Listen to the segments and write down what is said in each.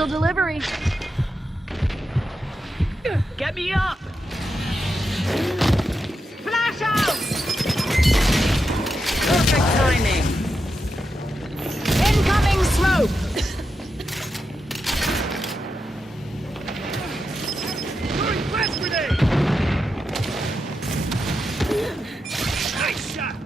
Parcel delivery. Get me up! Flash out! Perfect timing. Incoming smoke. Throwing flash grenade! Nice shot!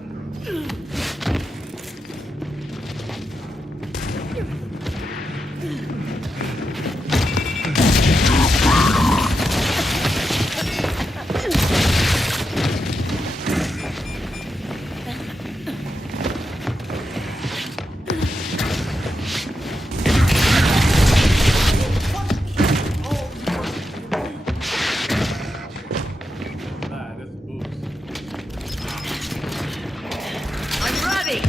I'm ready!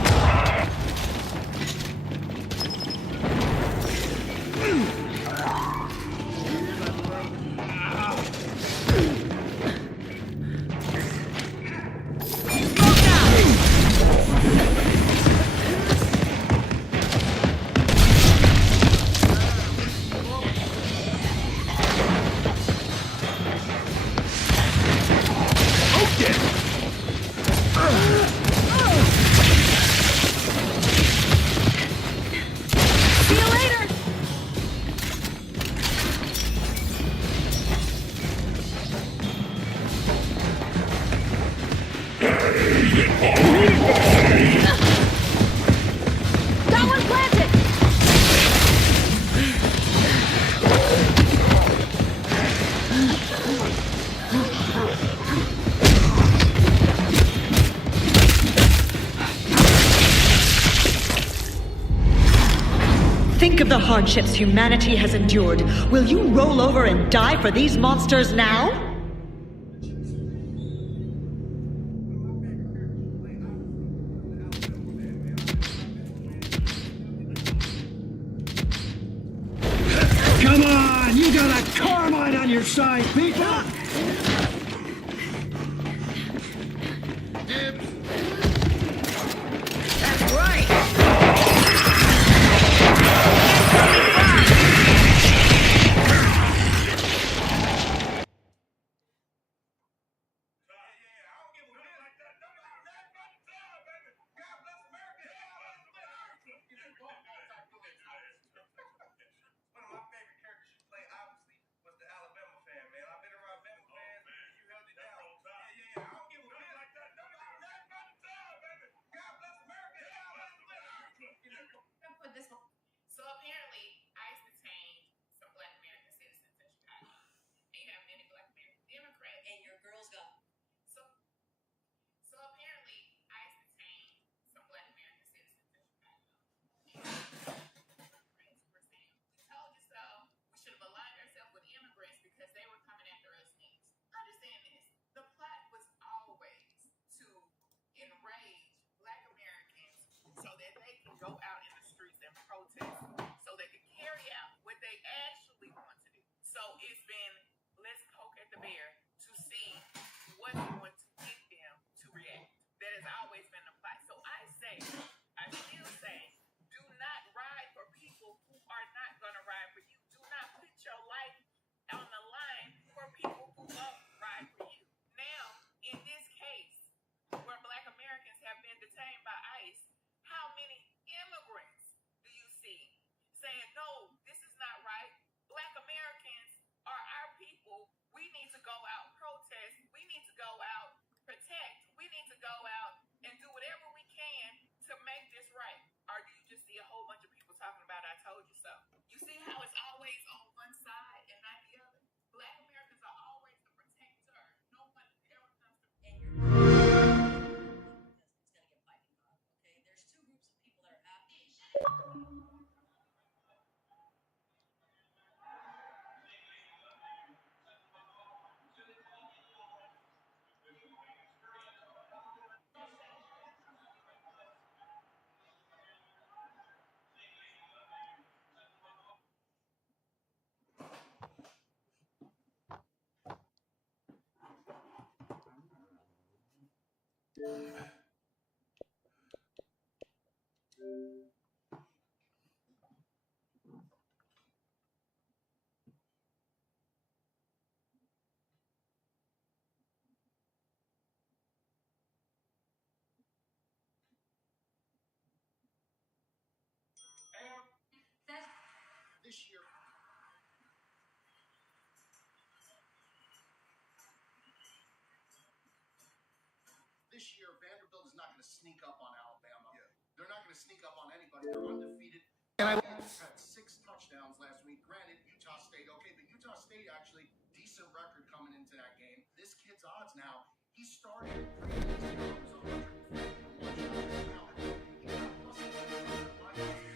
See you later. Got one planted. Think of the hardships humanity has endured. Will you roll over and die for these monsters now? Come on! You got a Carmine on your side, people! That's right! One of my favorite characters she played, obviously, was the Alabama fan, man. I've been around Bama fans. This year, Vanderbilt is not going to sneak up on Alabama. Yeah. They're not going to sneak up on anybody. They're undefeated. And I had 6 touchdowns last week. Granted, Utah State, okay, but Utah State actually decent record coming into that game. This kid's odds now. He started 3 days ago. He was 151 shots. He got plus 100.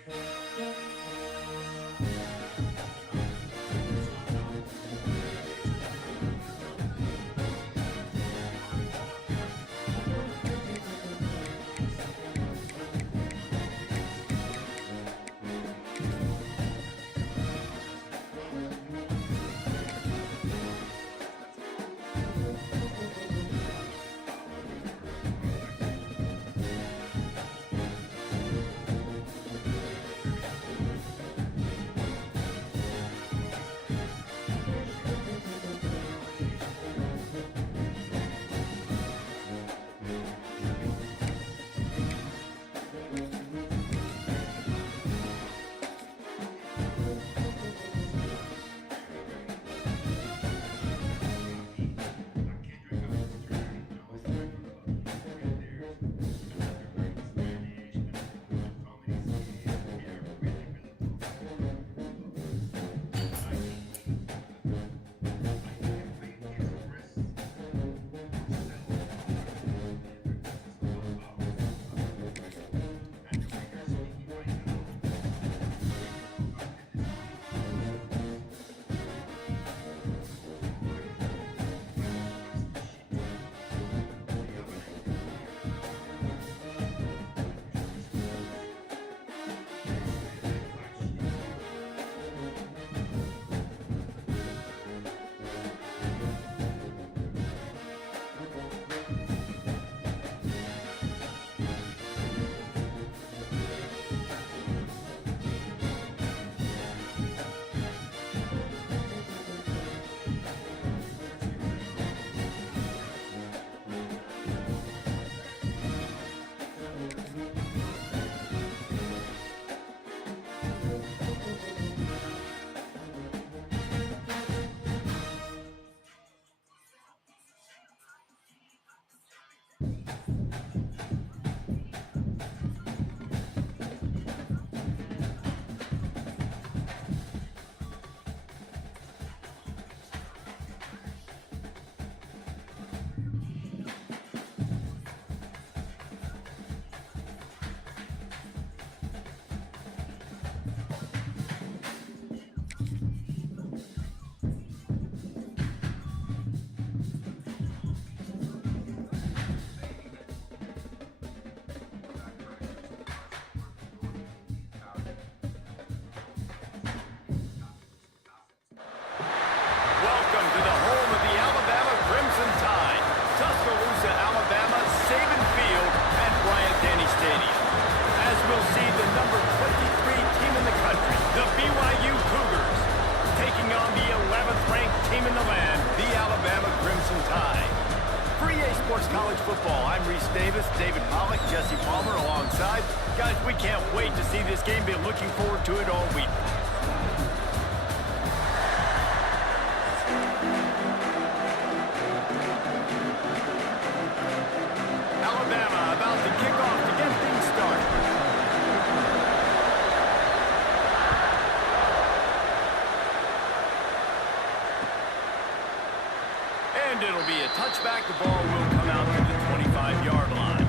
And it'll be a touchback. The ball will come out to the 25-yard line.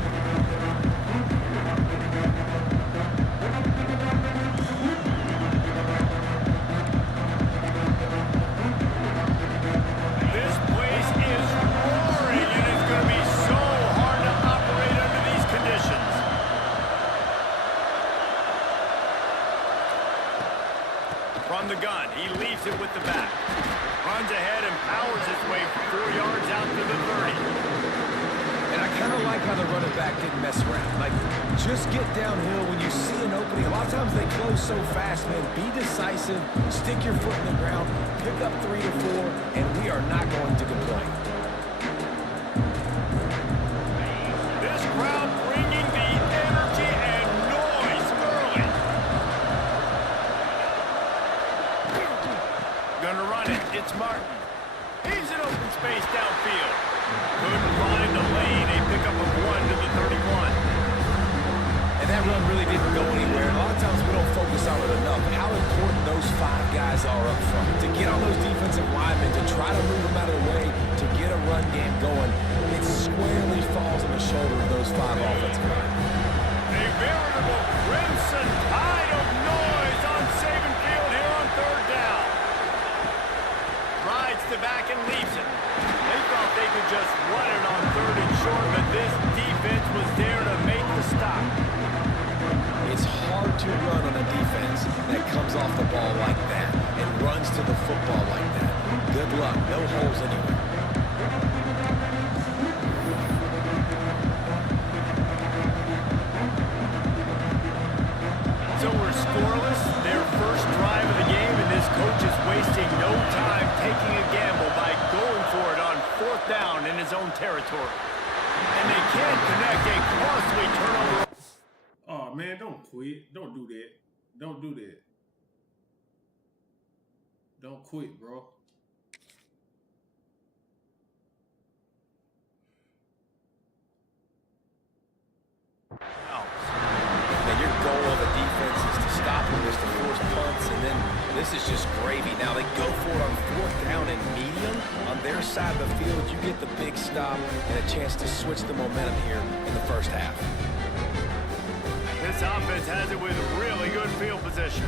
This place is roaring, and it's going to be so hard to operate under these conditions. From the gun, he leaves it with the back. Runs ahead and powers his way for 4 yards out to the 30. And I kind of like how the running back didn't mess around. Like, just get downhill when you see an opening. A lot of times they close so fast, man. Be decisive, stick your foot in the ground, pick up 3 to 4, and we are not going to complain. This crowd bringing the energy and noise early. 31. And that run really didn't go anywhere. A lot of times we don't focus on it enough. How important those 5 guys are up front. To get on those defensive linemen, to try to move them out of the way, to get a run game going, it squarely falls on the shoulder of those 5 offensive linemen. A veritable crimson tide of noise on Saban Field here on 3rd down. Rides the back and leaves it. They thought they could just run it on 3rd and short, but this defense was there to make the stop. It's hard to run on a defense that comes off the ball like that and runs to the football like that. Good luck. No holes anywhere. So we're scoreless, their first drive of the game, and this coach is wasting no time taking a gamble by going for it on 4th down in his own territory. And they can't connect a costly turnover. Oh, man, don't quit. Don't do that. Don't do that. Don't quit, bro. And your goal of a defense is to stop them, is to force punts, and then this is just gravy. Now they go for it on 4th down and medium. On their side of the field, you get the big stop and a chance to switch the momentum here in the first half. This offense has it with really good field position.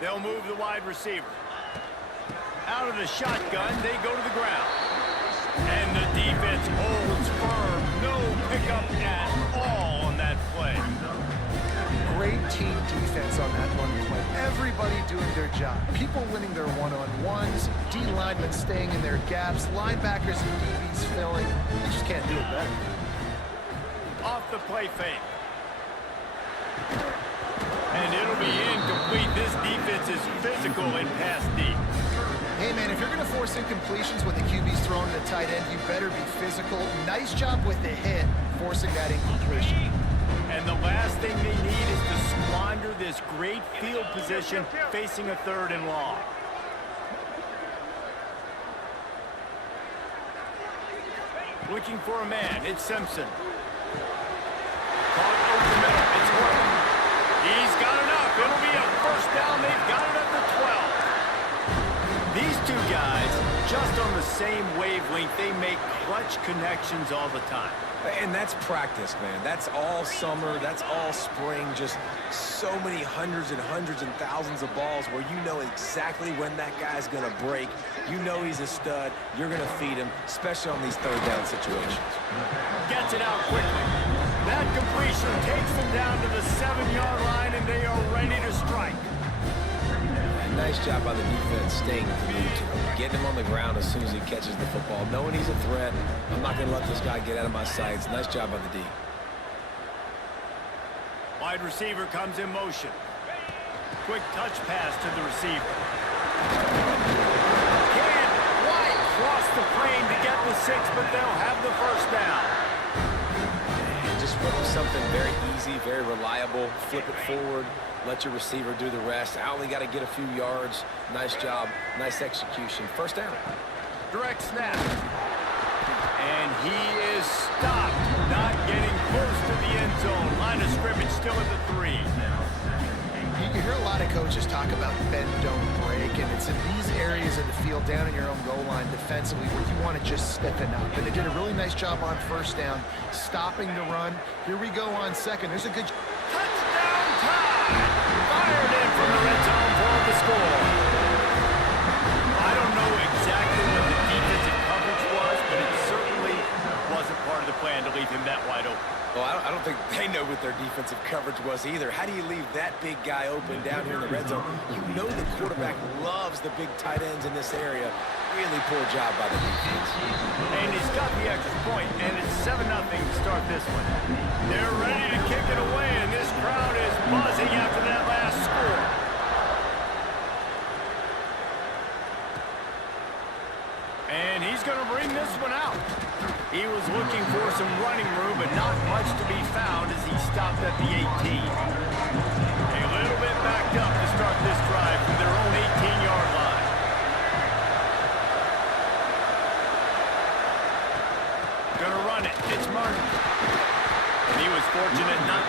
They'll move the wide receiver. Out of the shotgun, they go to the ground. And the defense holds firm. No pickup at all on that play. Great team defense on that run play. Everybody doing their job. People winning their one-on-ones, D linemen staying in their gaps, linebackers and DBs filling. You just can't do it better. Off the play fake. And it'll be incomplete. This defense is physical in pass deep. Hey, man, if you're going to force incompletions when the QB's throwing to the tight end, you better be physical. Nice job with the hit, forcing that incompletion. And the last thing they need is to squander this great field position facing a 3rd and long. Looking for a man. It's Simpson. Caught over the middle. It's Horton. He's got enough. It'll be a 1st down. They've got it at the 12. These 2 guys, just on the same wavelength, they make clutch connections all the time. And that's practice, man. That's all summer. That's all spring. Just so many hundreds and thousands of balls where you know exactly when that guy's going to break. You know he's a stud. You're going to feed him, especially on these 3rd down situations. Gets it out quickly. That completion takes them down to the 7-yard line, and they are ready to strike. Nice job by the defense staying glued to him, getting him on the ground as soon as he catches the football, knowing he's a threat. I'm not going to let this guy get out of my sights. Nice job by the D. Wide receiver comes in motion. Quick touch pass to the receiver. Can't quite cross the frame to get the 6, but they'll have the 1st down. Just run something very easy, very reliable. Flip it forward. Let your receiver do the rest. I only got to get a few yards. Nice job. Nice execution. 1st down. Direct snap. And he is stopped. Not getting close to the end zone. Line of scrimmage still at the 3. You hear a lot of coaches talk about bend, don't break, and it's in these areas of the field down in your own goal line defensively where you want to just stiffen up. And they did a really nice job on 1st down, stopping the run. Here we go on 2nd. There's a good... Touchdown time! Fired in from the red zone for the score. I don't know exactly what the defensive coverage was, but it certainly wasn't part of the plan to leave him that wide open. Well, I don't think they know what their defensive coverage was either. How do you leave that big guy open down here in the red zone? You know the quarterback loves the big tight ends in this area. Really poor job by the defense. And he's got the extra point, and it's 7-0 to start this one. They're ready to kick it away, and this crowd is buzzing after that last score. And he's going to bring this one out. He was looking for some running room, but not much to be found as he stopped at the 18. A little bit backed up to start this drive from their own 18-yard line.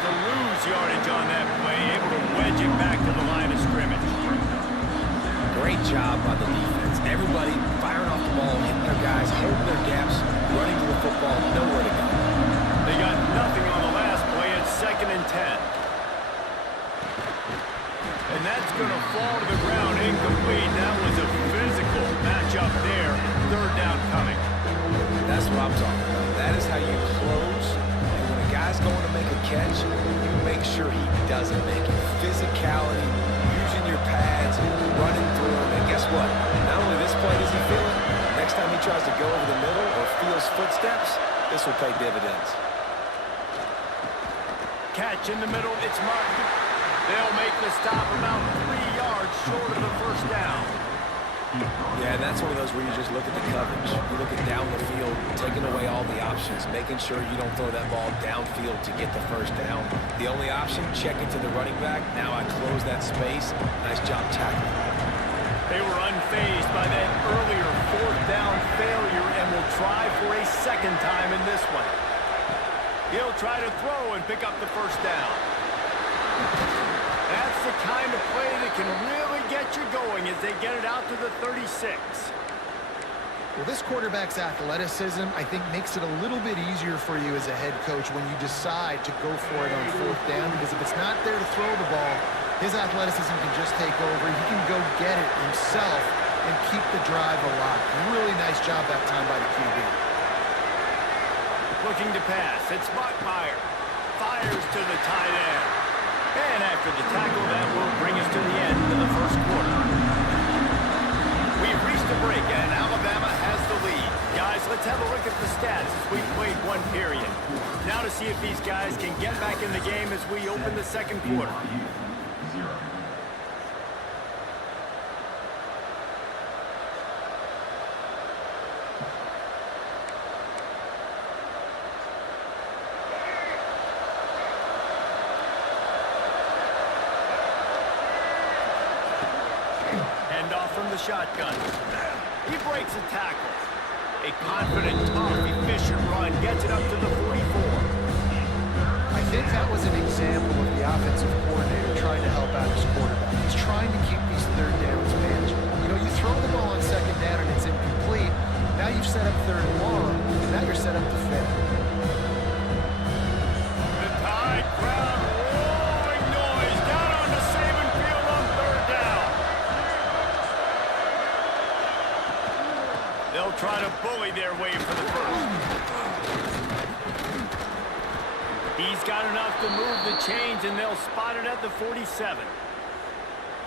to lose yardage on that play, able to wedge it back to the line of scrimmage. Great job by the defense. Everybody firing off the ball, hitting their guys, holding their gaps, running to the football, nowhere to go. They got nothing on the last play. It's 2nd and 10. And that's going to fall to the ground incomplete. That was a physical matchup there. 3rd down coming. That's what I'm talking about. That is how you close. And when a guy's going to make a catch, you make sure he doesn't make it. Physicality, using your pads, running through him. And guess what? Not only this play does he feel it, next time he tries to go over the middle or feels footsteps, this will pay dividends. Catch in the middle. It's Martin. They'll make the stop about 3 yards short of the 1st down. Yeah, that's one of those where you just look at the coverage. You look at down the field, taking away all the options, making sure you don't throw that ball downfield to get the 1st down. The only option, check it to the running back. Now I close that space. Nice job tackling. They were unfazed by that earlier 4th down failure and will try for a 2nd time in this one. He'll try to throw and pick up the 1st down. That's the kind of play that can really get you going as they get it out to the 36. Well, this quarterback's athleticism, I think, makes it a little bit easier for you as a head coach when you decide to go for it on 4th down, because if it's not there to throw the ball, his athleticism can just take over. He can go get it himself and keep the drive alive. Really nice job that time by the QB. Looking to pass. It's Buckmeyer. Fires to the tight end. And after the tackle, that will bring us to the end of the 1st quarter. We've reached a break, and Alabama has the lead. Guys, let's have a look at the stats as we played 1 period. Now to see if these guys can get back in the game as we open the 2nd quarter. From the shotgun. He breaks a tackle. A confident, tough, efficient run gets it up to the 44. I think that was an example of the offensive coordinator trying to help out his quarterback. He's trying to keep these 3rd downs manageable. You know, you throw the ball on 2nd down and it's incomplete. Now you've set up 3rd and long, and now you're set up to fail. The Tide crowd rolling noise down on the Saban field on 3rd down. They'll try to bully their way for the 1st. He's got enough to move the chains, and they'll spot it at the 47.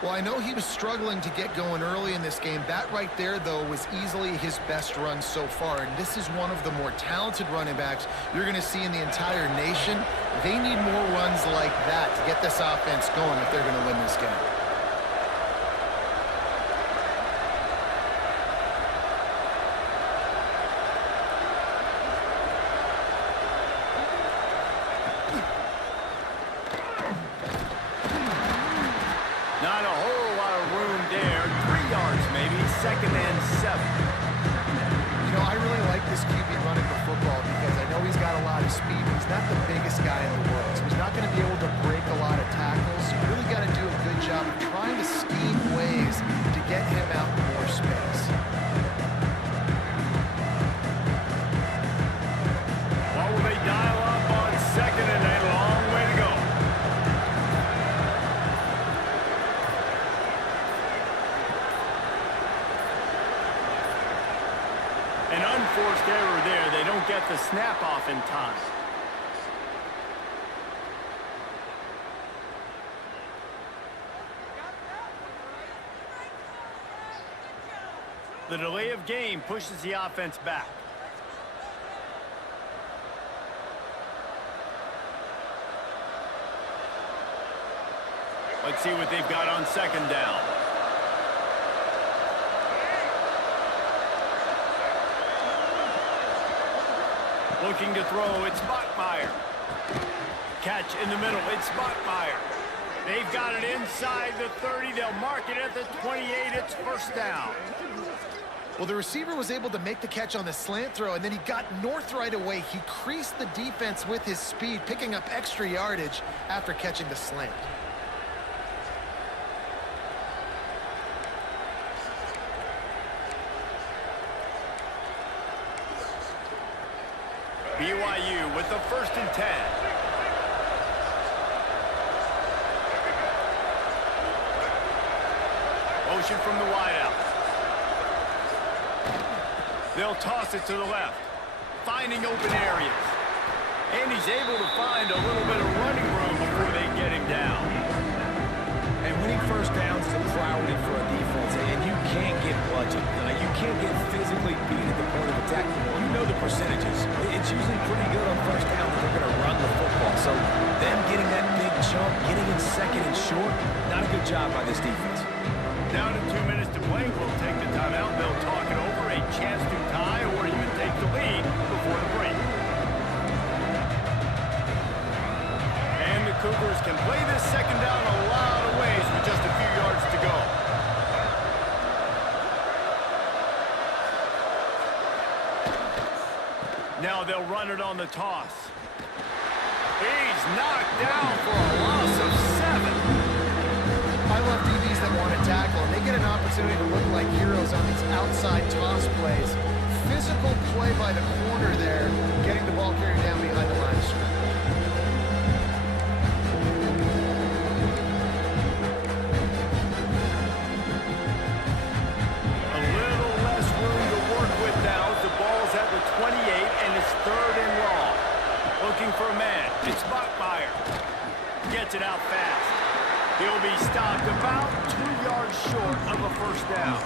Well, I know he was struggling to get going early in this game. That right there, though, was easily his best run so far. And this is one of the more talented running backs you're going to see in the entire nation. They need more runs like that to get this offense going if they're going to win this game. Not a whole lot of room there. 3 yards maybe. 2nd and 7. You know, I really like this QB running the football because I know he's got a lot of speed. He's not the biggest guy in the world, so he's not going to be able to break a lot of tackles. So you really got to do a good job of trying to scheme ways to get him out in more space. What will they dial up on 2nd and a long way to go? An unforced error there. They don't get the snap off in time. The delay of game pushes the offense back. Let's see what they've got on 2nd down. Looking to throw, it's Buckmeyer. Catch in the middle, it's Buckmeyer. They've got it inside the 30. They'll mark it at the 28. It's 1st down. Well, the receiver was able to make the catch on the slant throw, and then he got north right away. He creased the defense with his speed, picking up extra yardage after catching the slant. BYU with the 1st and 10. Motion from the wideout. They'll toss it to the left, finding open areas. And he's able to find a little bit of running room before they get him down. And winning first downs is a priority for a defense, and you can't get bludgeoned. You can't get physically beat at the point of attack. You know the percentages. It's usually pretty good on first down that they're going to run the football. So them getting that big chunk, getting in second and short, not a good job by this defense. Down to 2 minutes to play. We'll take the timeout. They'll talk it over. A chance to tie or even take the lead before the break. And the Cougars can play this second down a lot of ways with just a few yards to go. Now they'll run it on the toss. He's knocked down for a loss of 7. I love DBs that want to tackle, and they get an opportunity to look like heroes on these outside toss plays. Physical play by the corner there, getting the ball carried down behind the line of scrimmage. A little less room to work with now as the ball's at the 28, and it's 3rd and long. Looking for a man. It's Bachmeyer. Gets it out fast. He'll be stopped about 2 yards short of a first down.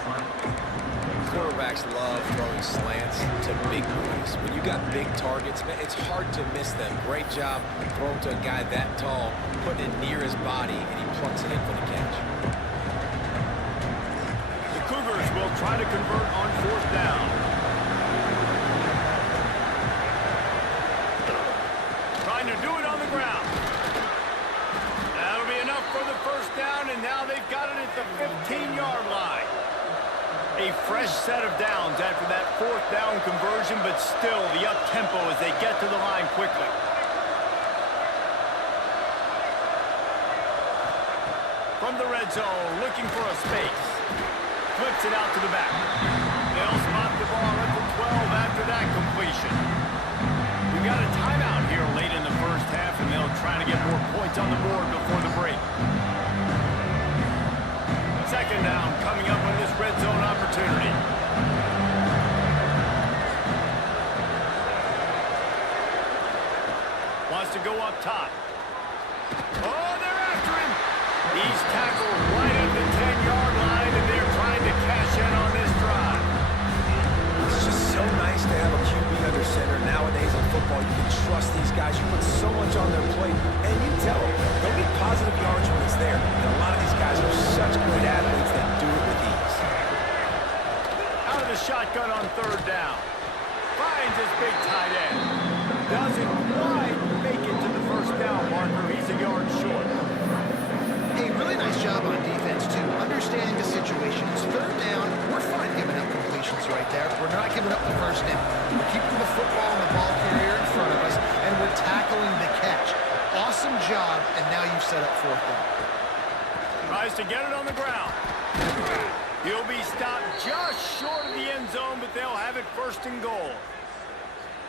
Quarterbacks love throwing slants to big boys. When you got big targets, man, it's hard to miss them. Great job throwing to a guy that tall, putting it near his body, and he plucks it in for the catch. The Cougars will try to convert on 4th down. Trying to do it on the ground. That'll be enough for the first down, and now they've got it at the 15-yard line. A fresh set of downs after that 4th down conversion, but still the up-tempo as they get to the line quickly. From the red zone, looking for a space. Flips it out to the back. They'll spot the ball at the 12 after that completion. We've got a timeout here late in the first half, and they'll try to get more points on the board before the break. Second down coming up on this red zone opportunity. Wants to go up top. Oh, they're after him. He's tackled right at the 10-yard line, and they're trying to cash in on this drive. It's just so nice to have a QB under center. Nowadays in football, you can trust these guys. You put so much on their plate, and you tell them they'll get positive yards when it's there. And a lot of these guys are such great athletes that do it with ease. Out of the shotgun on 3rd down. Finds his big tight end. Doesn't quite make it to the first down marker. He's a yard short. Hey, really nice job on defense, too. Understanding the situation. It's 3rd down. We're fine giving up completions right there. We're not giving up the first down. We're keeping the football and the ball carrier in front of us, and we're tackling the catch. Awesome job, and now you've set up 4th down. Tries to get it on the ground. He'll be stopped just short of the end zone, but they'll have it 1st and goal.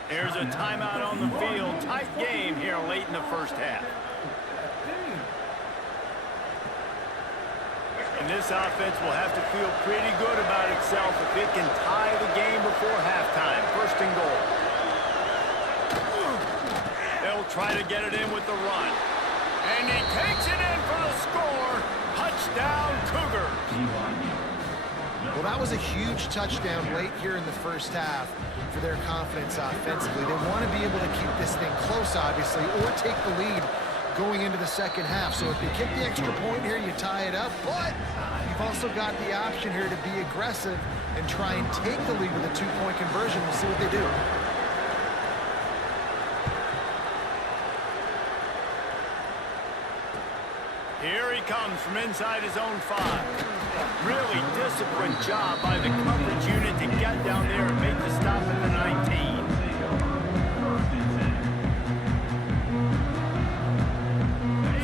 Here's a timeout on the field. Tight game here late in the first half. And this offense will have to feel pretty good about itself if it can tie the game before halftime. 1st and goal. They'll try to get it in with the run. And he takes it in for the score. Touchdown, Cougars. Well, that was a huge touchdown late here in the first half for their confidence offensively. They want to be able to keep this thing close, obviously, or take the lead going into the second half. So if you kick the extra point here, you tie it up. But you've also got the option here to be aggressive and try and take the lead with a 2-point conversion. We'll see what they do. Here he comes from inside his own 5. Really disciplined job by the coverage unit to get down there and make the stop at the 19.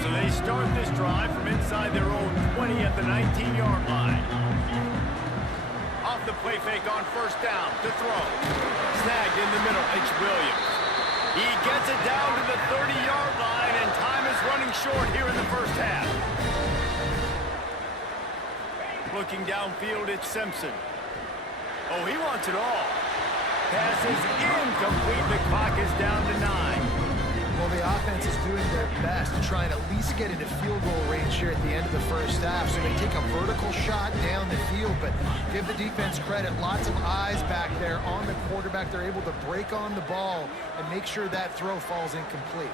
So they start this drive from inside their own 20 at the 19-yard line. Off the play fake on first down to throw. Snagged in the middle, it's Williams. He gets it down to the 30-yard line, and time is running short here in the first half. Looking downfield, it's Simpson. Oh, he wants it all. Pass is incomplete. The clock is down to 9. Well, the offense is doing their best to try and at least get into field goal range here at the end of the first half. So they take a vertical shot down the field, but give the defense credit. Lots of eyes back there on the quarterback. They're able to break on the ball and make sure that throw falls incomplete.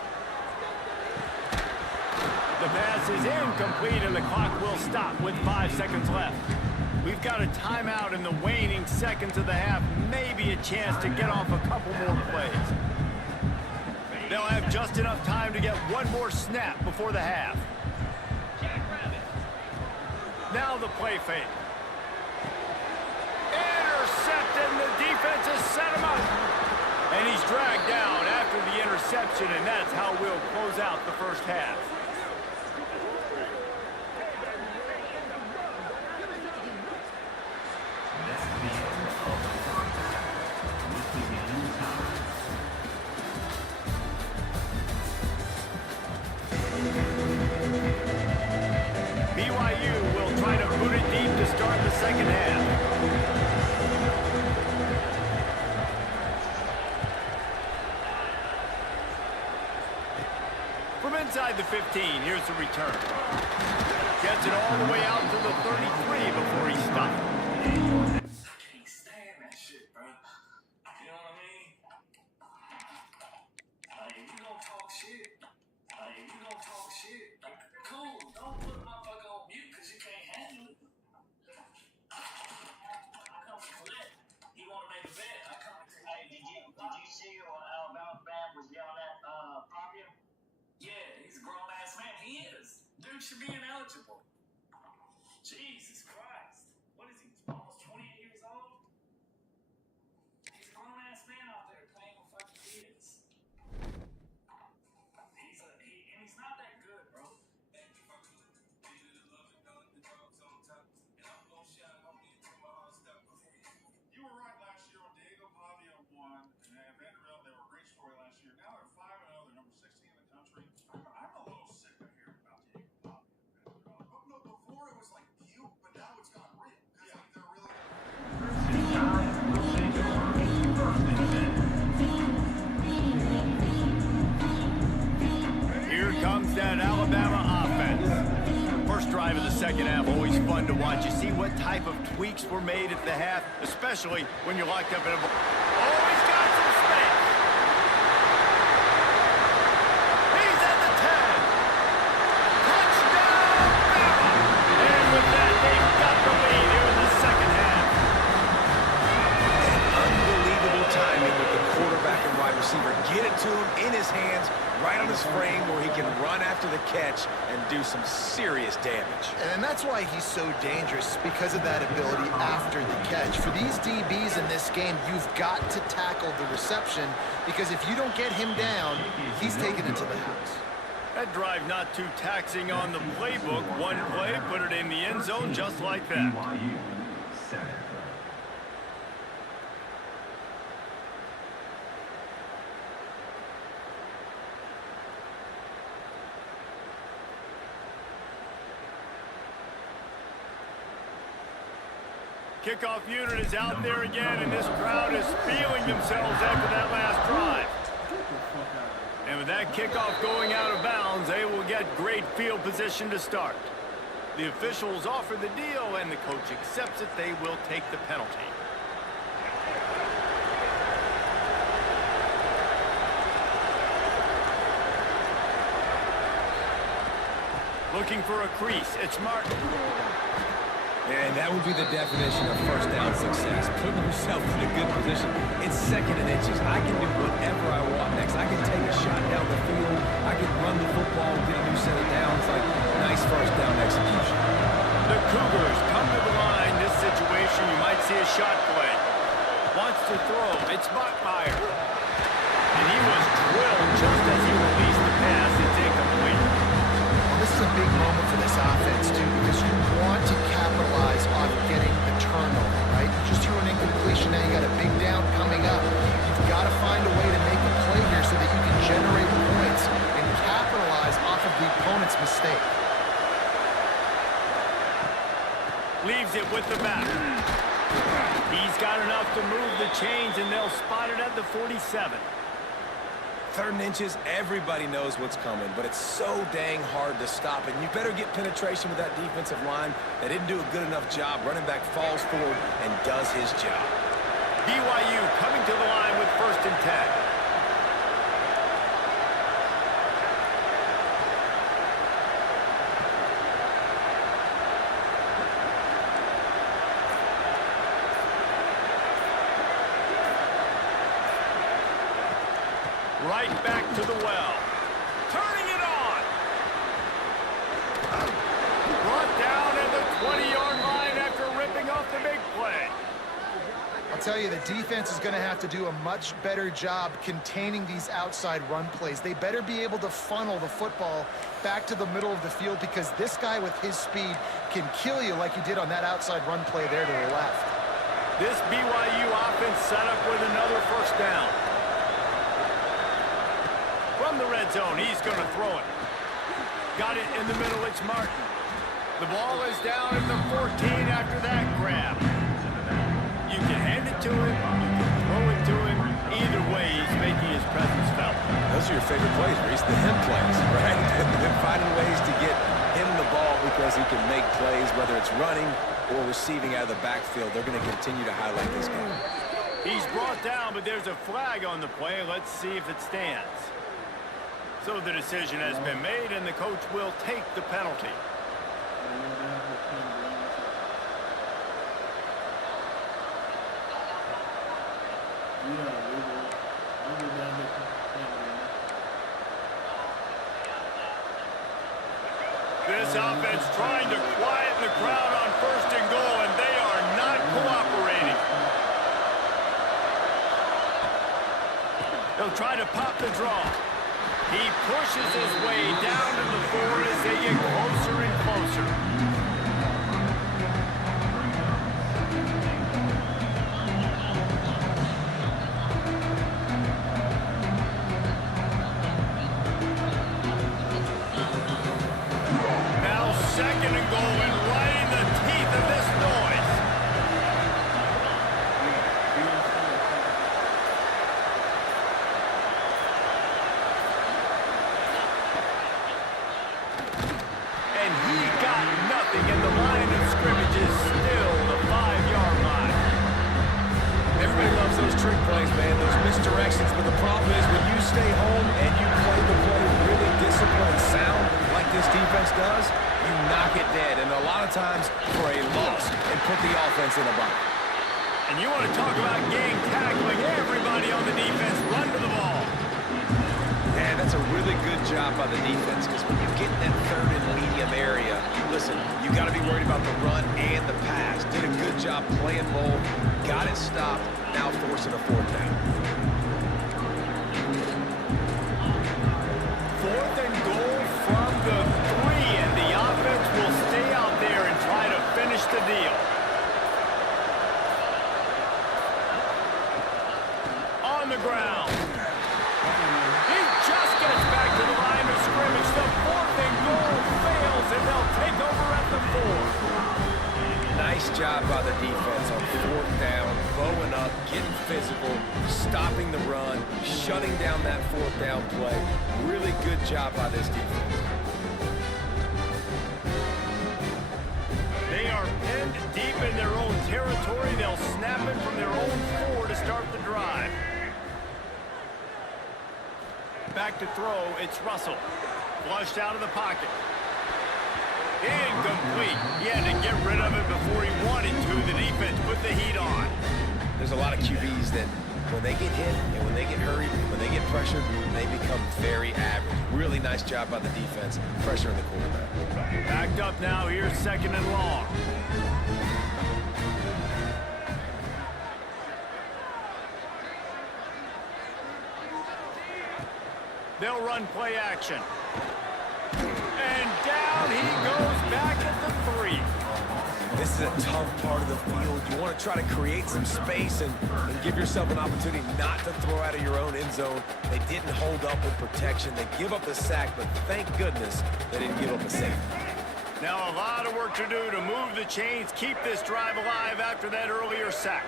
The pass is incomplete, and the clock will stop with 5 seconds left. We've got a timeout in the waning seconds of the half. Maybe a chance to get off a couple more plays. They'll have just enough time to get one more snap before the half. Now the play fake. Intercepted, and the defense has set him up. And he's dragged down after the interception, and that's how we'll close out the first half. BYU will try to put it deep to start the second half. From inside the 15, here's the return. Gets it all the way out to the 33 before he stopped. I can't stand that shit, bro. You know what I mean? Like, if you gonna talk shit, cool. Don't put a motherfucker on mute because you can't handle it. I come to collect. You want to make a bet? I come to collect. Hey, did you see what Alabama fan was yelling at Prodigal? Yeah, he's a grown-ass man. He is. Dude should be ineligible. Jesus Christ. What is he, almost 28 years old? He's a grown-ass man out there playing with fucking kids. And he's not that good, bro. You were right last year when Diego Pavia won, and Vanderbilt, they were a great story last year. Now they're 5-0, they're number 16 in the country. I'm a little sick of hearing about Diego Pavia. But no, before it was like cute, but now it's gone real. Because like they're really... Here comes that Alabama offense. First drive of the second half, always fun to watch. You see what type of tweaks were made at the half, especially when you're locked up in a... Oh, he's got some space. He's at the 10. Touchdown, Bama! And with that, they've got the lead here in the second half. Unbelievable timing with the quarterback and wide receiver. Get it to him in his hands, right on his frame where he can run after the catch and do some serious damage. And that's why he's so dangerous, because of that ability after the catch. For these DBs in this game, you've got to tackle the reception, because if you don't get him down, he's taking it to the house. That drive not too taxing on the playbook. One play, put it in the end zone just like that. Kickoff unit is out there again, and this crowd is feeling themselves after that last drive. And with that kickoff going out of bounds, they will get great field position to start. The officials offer the deal, and the coach accepts it. They will take the penalty. Looking for a crease, it's Martin. And that would be the definition of first down success, putting yourself in a good position. It's second and inches. I can do whatever I want next. I can take a shot down the field. I can run the football, get a new set of downs. Like, nice first down execution. The Cougars come to the line. This is to throw. It's Bachmeyer. And he was drilled just as he released the pass. It's incomplete. Well, this is a big moment for this offense, too, because you want to capitalize on getting the turnover, right? You just threw an incompletion, now you got a big down coming up. You've got to find a way to make a play here so that you can generate points and capitalize off of the opponent's mistake. Leaves it with the back. He's got enough to move the chains, and they'll spot it at the 47. 3rd and inches, everybody knows what's coming, but it's so dang hard to stop it. You better get penetration with that defensive line. They didn't do a good enough job. Running back falls forward and does his job. BYU coming to the line with 1st and 10. Right back to the well. Turning it on. Brought down at the 20-yard line after ripping off the big play. I'll tell you, the defense is going to have to do a much better job containing these outside run plays. They better be able to funnel the football back to the middle of the field, because this guy with his speed can kill you like he did on that outside run play there to the left. This BYU offense set up with another 1st down. From the red zone, he's going to throw it. Got it in the middle, it's Martin. The ball is down at the 14 after that grab. You can hand it to him, you can throw it to him. Either way, he's making his presence felt. Those are your favorite plays, Reese, the him plays, right? They're finding ways to get him the ball because he can make plays, whether it's running or receiving out of the backfield. They're going to continue to highlight this game. He's brought down, but there's a flag on the play. Let's see if it stands. So the decision has been made, and the coach will take the penalty. This offense trying to quieten the crowd on 1st and goal, and they are not cooperating. They'll try to pop the draw. He pushes his way down to the 4 as they get closer and closer. Now 2nd and goal, and right in the teeth of this noise. And the line of scrimmage is still the 5-yard line. Everybody loves those trick plays, man, those misdirections, but the problem is when you stay home and you play the play really disciplined and sound like this defense does, you knock it dead, and a lot of times for a loss, and put the offense in a bind. And you want to talk about game tackling, everybody on the defense run to the ball. Man, that's a really good job by the defense, because when you get in that 3rd and medium area, listen, you got to be worried about the run and the pass. Did a good job playing both, got it stopped, now forcing a 4th down. 4th and goal from the 3, and the offense will stay out there and try to finish the deal. On the ground. Gets back to the line of scrimmage. The 4th and goal fails, and they'll take over at the 4. Nice job by the defense on 4th down, bowing up, getting physical, stopping the run, shutting down that 4th down play. Really good job by this defense. They are pinned deep in their own territory. They'll snap it from their own 4 to start the drive. Back to throw, it's Russell. Flushed out of the pocket. Incomplete. He had to get rid of it before he wanted to. The defense put the heat on. There's a lot of QBs that when they get hit and when they get hurried, when they get pressured, they become very average. Really nice job by the defense, pressuring the quarterback. Backed up now, here's 2nd and long. They'll run play action. And down he goes back at the 3. This is a tough part of the field. You want to try to create some space and give yourself an opportunity not to throw out of your own end zone. They didn't hold up with protection. They give up the sack, but thank goodness they didn't give up a safety. Now a lot of work to do to move the chains, keep this drive alive after that earlier sack.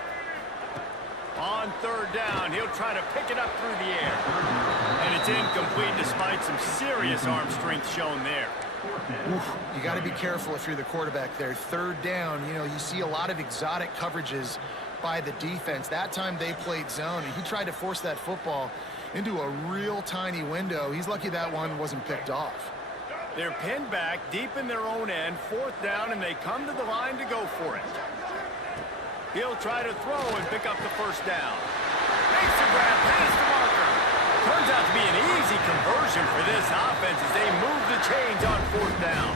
On 3rd down, he'll try to pick it up through the air. And it's incomplete despite some serious arm strength shown there. You got to be careful if you're the quarterback there. 3rd down, you know, you see a lot of exotic coverages by the defense. That time they played zone, and he tried to force that football into a real tiny window. He's lucky that one wasn't picked off. They're pinned back deep in their own end, 4th down, and they come to the line to go for it. He'll try to throw and pick up the 1st down. Makes the grab past the marker. Turns out to be an easy conversion for this offense as they move the chains on 4th down.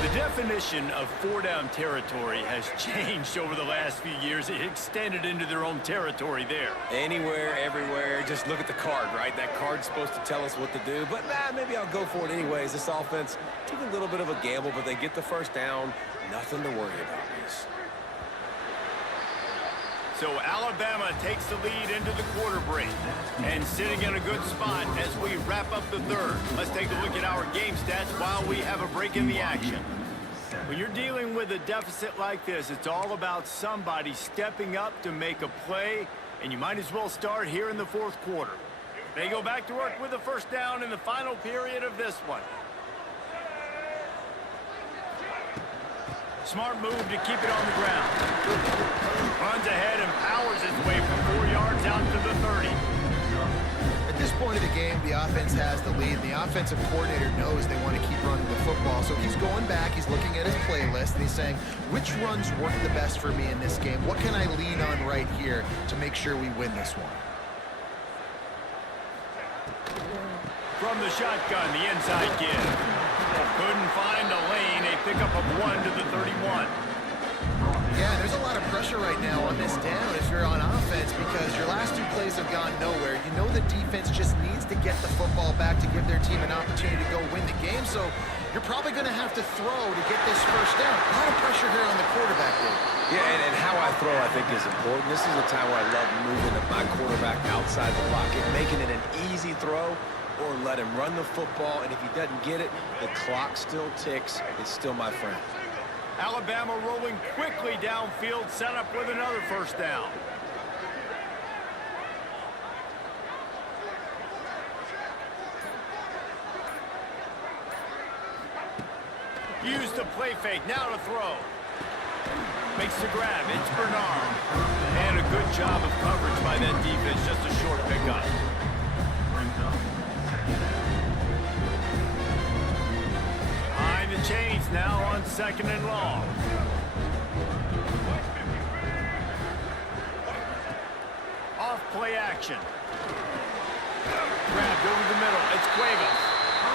The definition of 4-down territory has changed over the last few years. It extended into their own territory there. Anywhere, everywhere, just look at the card, right? That card's supposed to tell us what to do, but maybe I'll go for it anyways. This offense took a little bit of a gamble, but they get the 1st down. Nothing to worry about, Reese. So Alabama takes the lead into the quarter break and sitting in a good spot as we wrap up the 3rd. Let's take a look at our game stats while we have a break in the action. When you're dealing with a deficit like this, it's all about somebody stepping up to make a play, and you might as well start here in the 4th quarter. They go back to work with the 1st down in the final period of this one. Smart move to keep it on the ground. Runs ahead and powers his way for 4 yards out to the 30. At this point of the game, the offense has the lead. The offensive coordinator knows they want to keep running the football. So he's going back, he's looking at his playlist, and he's saying, which runs work the best for me in this game? What can I lean on right here to make sure we win this one? From the shotgun, the inside give. Couldn't find a lane. A pickup of 1 to the 31. Yeah, there's a lot of pressure right now on this down if you're on offense because your last 2 plays have gone nowhere. You know the defense just needs to get the football back to give their team an opportunity to go win the game, so you're probably going to have to throw to get this 1st down. A lot of pressure here on the quarterback group. Yeah, and how I throw, I think, is important. This is a time where I love moving my quarterback outside the pocket, making it an easy throw, or let him run the football, and if he doesn't get it, the clock still ticks. It's still my friend. Alabama rolling quickly downfield, set up with another 1st down. Use the play fake, now to throw. Makes the grab, it's Bernard. And a good job of coverage by that defense, just a short pickup. Behind the chains now on 2nd and long. Off play action. Grabbed over the middle, it's Cuevas.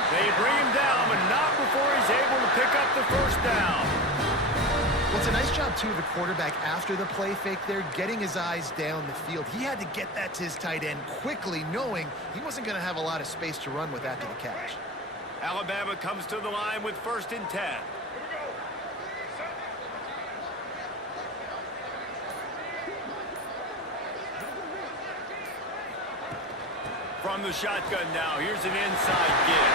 They bring him down, but not before he's able to pick up the 1st down. Well, it's a nice job, too, of the quarterback after the play fake there, getting his eyes down the field. He had to get that to his tight end quickly, knowing he wasn't going to have a lot of space to run with after the catch. Alabama comes to the line with 1st and 10. From the shotgun now, here's an inside give.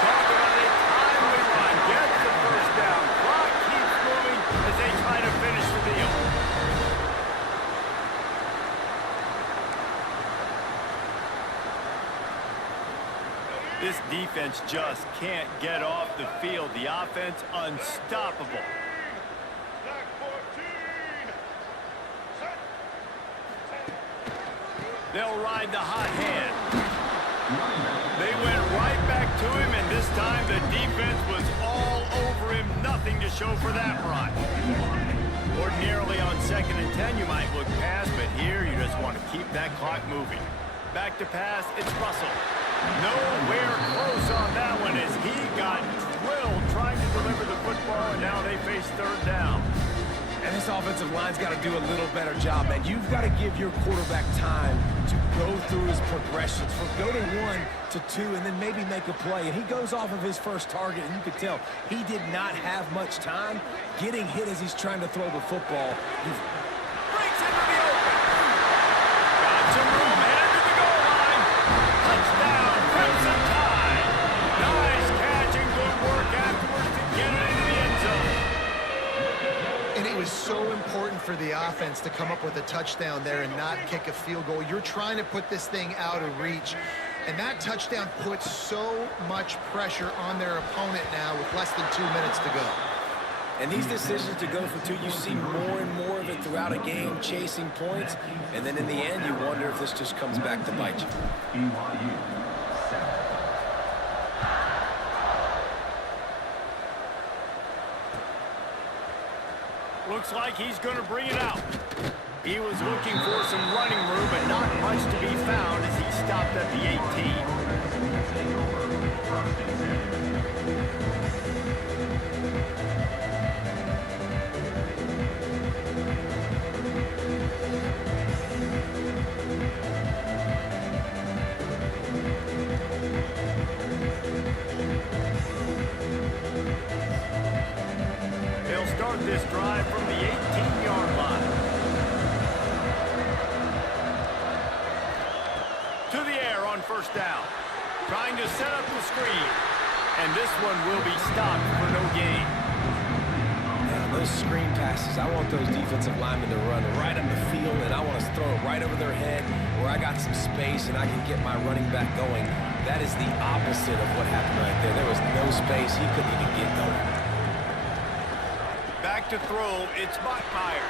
Talk about a timely run. Gets the 1st down. Clock keeps moving as they try to finish the deal. This defense just can't get off the field. The offense unstoppable. They'll ride the hot hand. They went right back to him, and this time the defense was all over him. Nothing to show for that run. Ordinarily on 2nd and 10, you might look past, but here you just want to keep that clock moving. Back to pass, it's Russell. Nowhere close on that one as he got drilled trying to deliver the football, and now they face 3rd down. And this this offensive line's got to do a little better job, man. You've got to give your quarterback time to go through his progressions, from go to 1 to 2, and then maybe make a play. And he goes off of his first target, and you could tell he did not have much time getting hit as he's trying to throw the football. Breaks into the open. Got some room, headed to the goal line. Touchdown, Crimson Tide. Nice catch and good work afterwards to get it into the end zone. And it was so important for the offense to come up with a touchdown there and not kick a field goal. You're trying to put this thing out of reach, and that touchdown puts so much pressure on their opponent now with less than 2 minutes to go. And these decisions to go for 2, you see more and more of it throughout a game, chasing points, and then in the end, you wonder if this just comes back to bite you. Looks like he's going to bring it out. He was looking for some running room, but not much to be found as he stopped at the 18. They'll start this drive from the 18-yard line. To the air on first down. Trying to set up the screen. And this one will be stopped for no gain. Now, those screen passes, I want those defensive linemen to run right on the field, and I want to throw it right over their head where I got some space and I can get my running back going. That is the opposite of what happened right there. There was no space. He couldn't even get going. Back to throw, it's Bachmeier.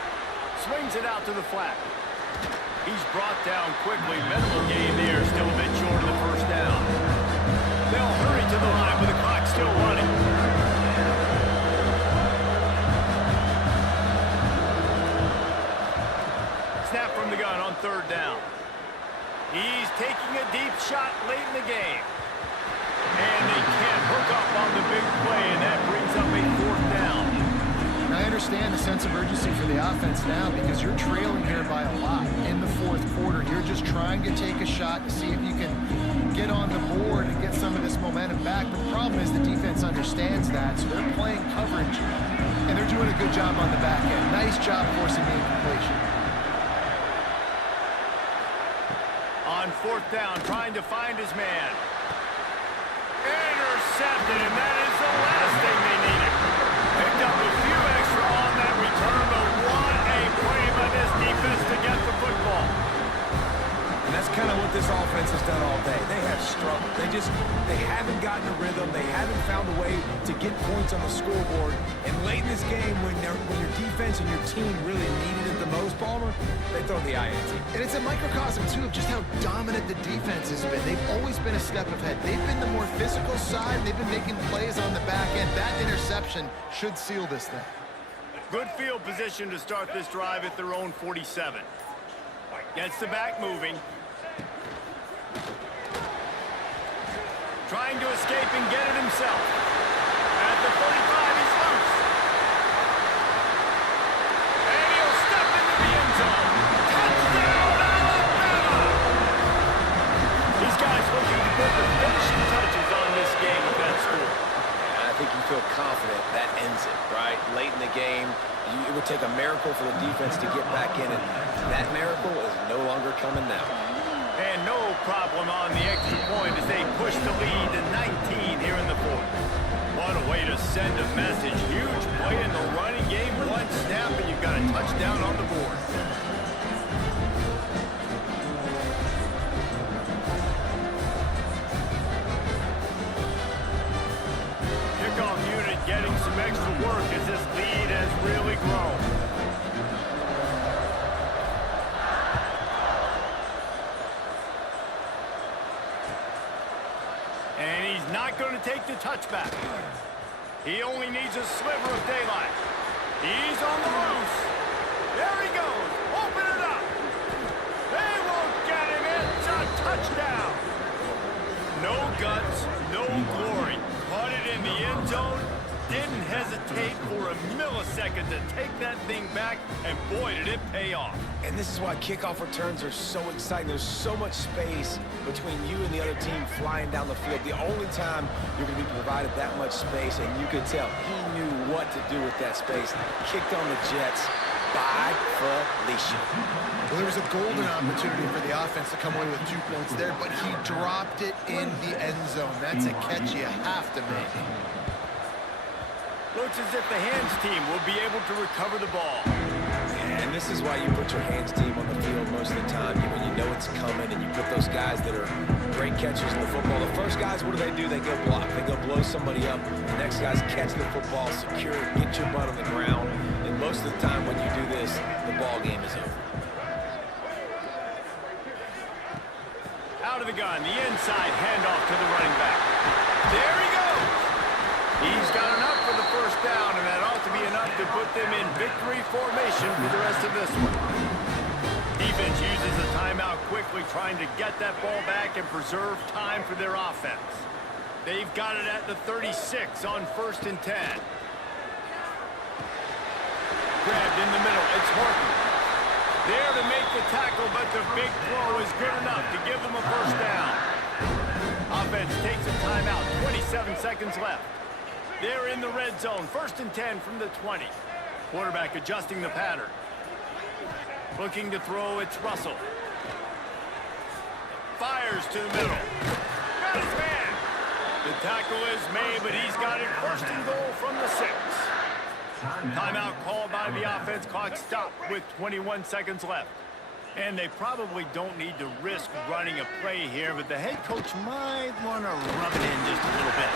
Swings it out to the flat. He's brought down quickly. Minimal gain there, still a bit short of the first down. They'll hurry to the line with the clock still running. Snap from the gun on third down. He's taking a deep shot late in the game. And they can't hook up on the big play, and that brings up a fourth down. I understand the sense of urgency for the offense now because you're trailing here by a lot in the fourth quarter. You're just trying to take a shot to see if you can get on the board and get some of this momentum back. But the problem is the defense understands that, so they're playing coverage, and they're doing a good job on the back end. Nice job forcing the incompletion. On fourth down, trying to find his man. Intercepted, and that is the last thing they needed. Picked up a few extra on that return, but what a play by this defense to get the football. And that's kind of what this offense has done all day. They have struggled. They haven't gotten a rhythm. They haven't found a way to get points on the scoreboard. And late in this game, when your defense and your team really needed it the most, Palmer, they throw the INT. And it's a microcosm, too, of just how dominant the defense has been. They've always been a step ahead. They've been the more physical side. They've been making plays on the back end. That interception should seal this thing. Good field position to start this drive at their own 47. Gets the back moving. Trying to escape and get it himself. At the 45, he's loose. And he'll step into the end zone. Touchdown, Alabama! These guys looking to put the finishing touches on this game with that score. I think you feel confident that ends it, right? Late in the game, it would take a miracle for the defense to get back in it. That miracle is no longer coming now. And no problem on the extra point as they push the lead to 19 here in the fourth. What a way to send a message. Huge play in the running game. One snap and you've got a touchdown on the board. Kickoff unit getting some extra work as this lead has really grown. And he's not going to take the touchback. He only needs a sliver of daylight. He's on the loose. There he goes. Open it up. They won't get him. It's a touchdown. No guts, no glory. Caught it in the end zone. Didn't hesitate for a millisecond to take that thing back. back, and boy, did it pay off. And this is why kickoff returns are so exciting. There's so much space between you and the other team flying down the field. The only time you're going to be provided that much space, and you could tell he knew what to do with that space. Kicked on the Jets by Felicia. Well, there was a golden opportunity for the offense to come away with 2 points there, but he dropped it in the end zone. That's a catch you have to make. Looks as if the hands team will be able to recover the ball. And this is why you put your hands team on the field most of the time. When you know it's coming and you put those guys that are great catchers in the football. The first guys, what do? They go block. They go blow somebody up. The next guys catch the football, secure it, get your butt on the ground. And most of the time when you do this, the ball game is over. Out of the gun, the inside handoff to the running back. There he goes. He's got enough for the first down, and that ought to be enough to put them in victory formation for the rest of this one. Defense uses a timeout quickly, trying to get that ball back and preserve time for their offense. They've got it at the 36 on 1st and 10. Grabbed in the middle, it's Horton. There to make the tackle, but the big throw is good enough to give them a first down. Offense takes a timeout, 27 seconds left. They're in the red zone, 1st and 10 from the 20. Quarterback adjusting the pattern. Looking to throw, it's Russell. Fires to the middle. Got his man. The tackle is made, but he's got it 1st and goal from the 6. Timeout called by the offense. Clock stopped with 21 seconds left. And they probably don't need to risk running a play here, but the head coach might want to rub it in just a little bit.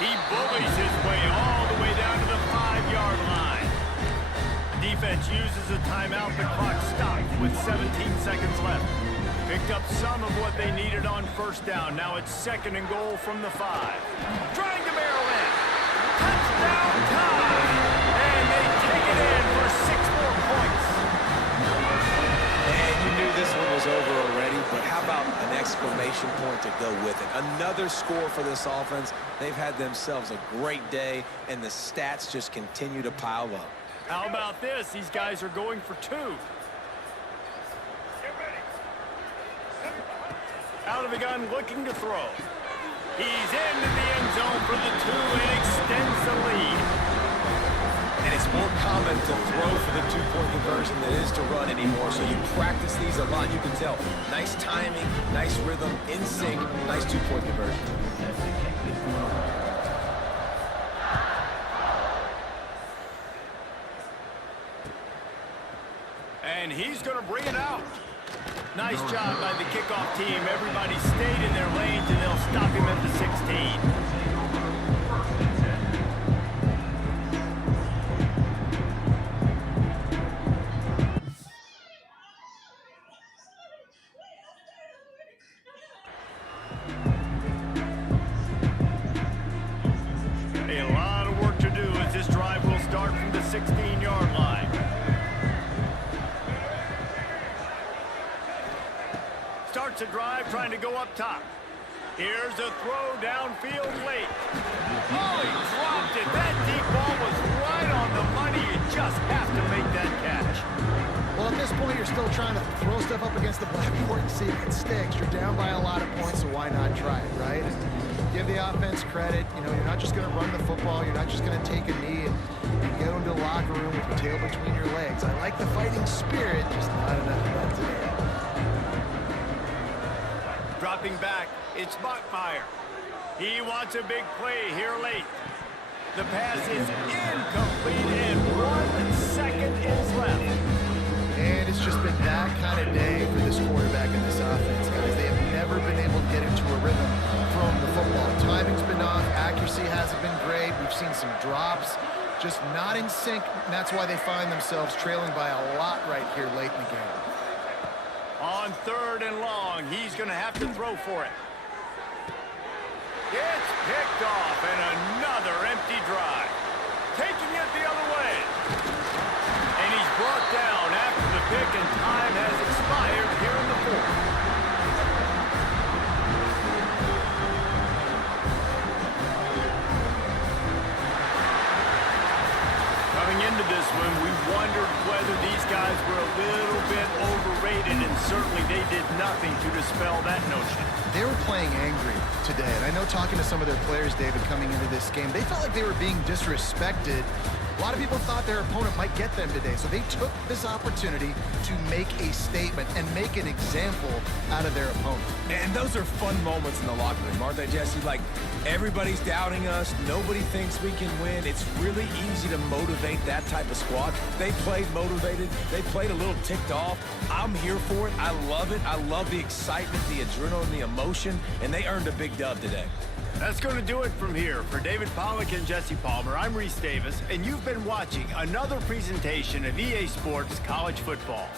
He bullies his way all the way down to the 5-yard line. Defense uses a timeout. The clock stopped with 17 seconds left. Picked up some of what they needed on 1st down. Now it's 2nd and goal from the 5. Trying to barrel in. Touchdown time! And they take it in for 6 more points. And you knew this one was over already, but how about an exclamation point to go with it? Another score for this offense. They've had themselves a great day, and the stats just continue to pile up. How about this? These guys are going for 2. Out of the gun, looking to throw. He's into the end zone for the 2 and extends the lead. And it's more common to throw for the 2-point conversion than it is to run anymore. So you practice these a lot. You can tell. Nice timing, nice rhythm, in sync, nice 2-point conversion. And he's going to bring it out. Nice job by the kickoff team. Everybody stayed in their lanes, and they'll stop him at the 16. A lot of work to do as this drive will start from the 16-yard line. Starts a drive trying to go up top. Here's a throw downfield late. Oh, he dropped it. That deep ball was right on the money. You just have to make that catch. Well, at this point, you're still trying to throw stuff up against the blackboard and see if it sticks. You're down by a lot of points, so why not try it, right? Give the offense credit. You know, you're not just going to run the football. You're not just going to take a knee and go into the locker room with your tail between your legs. I like the fighting spirit, just not enough of that today. Dropping back, it's Bachmeyer. He wants a big play here late. The pass is incomplete and 1 second is left. And it's just been that kind of day for this quarterback and this offense, guys. They have never been able to get into a rhythm from the football. Timing's been off. Accuracy hasn't been great. We've seen some drops, just not in sync. And that's why they find themselves trailing by a lot right here late in the game. On 3rd and long, he's going to have to throw for it. It's picked off, and another empty drive. Taking it the other way. And he's brought down after the pick, and time has expired here in the 4th. Coming into this one, we wondered whether whether these guys were a little bit overrated, and certainly they did nothing to dispel that notion. They were playing angry today, and I know talking to some of their players, David, coming into this game, they felt like they were being disrespected. A lot of people thought their opponent might get them today, so they took this opportunity to make a statement and make an example out of their opponent. And those are fun moments in the locker room, aren't they, Jesse? Like, everybody's doubting us. Nobody thinks we can win. It's really easy to motivate that type of squad. They played motivated. They played a little ticked off. I'm here for it. I love it. I love the excitement, the adrenaline, the emotion, and they earned a big dub today. That's going to do it from here. For David Pollack and Jesse Palmer, I'm Reese Davis, and you've been watching another presentation of EA Sports College Football.